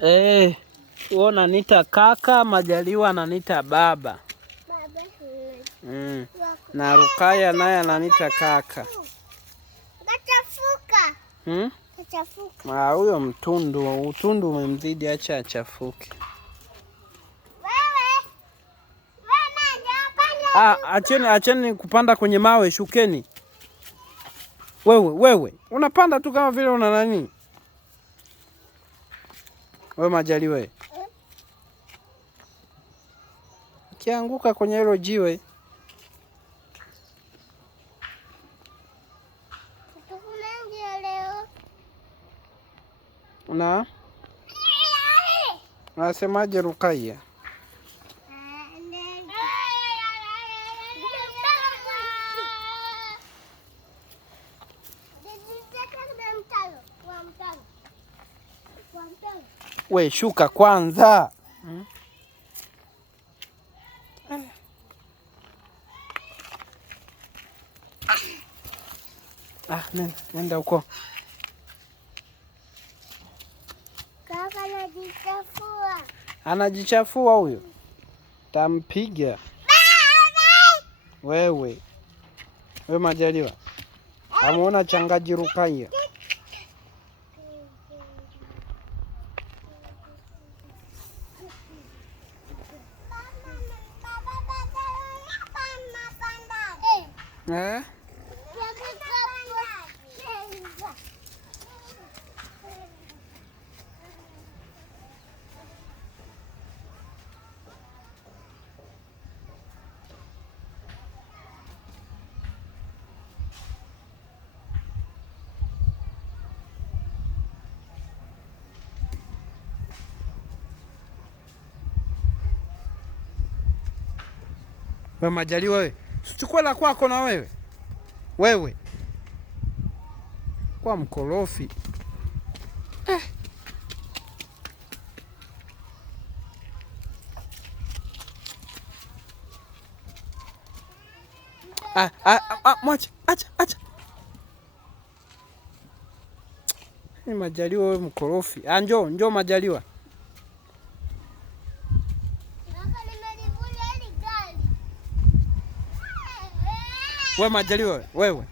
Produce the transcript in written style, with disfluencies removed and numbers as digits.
Wewe unaniita kaka, Majaliwa ananiita baba. Na Rukaya naye ananiita kaka. Kachafuka. Kachafuka. Huyo utundu umemzidi, acha achafuke. Acheni kupanda kwenye mawe, shukeni. Wewe unapanda tu kama vile una nani? Wewe Majaliwa. Kianguka kwenye hilo jiwe. Unasemaje Rukaya? We shuka kwanza. Nenda huko. Kaka anajichafua. Anajichafua huyo. Tampiga. Wewe Majaliwa. Amuona changaji Rukaya. Wewe Majaliwa wewe. Chukua la kwako na wewe. Wewe. Kwa mkorofi. Mwache, acha. Ni Majaliwa wewe mkorofi. Njoo Majaliwa. Wewe Majaliwa wewe.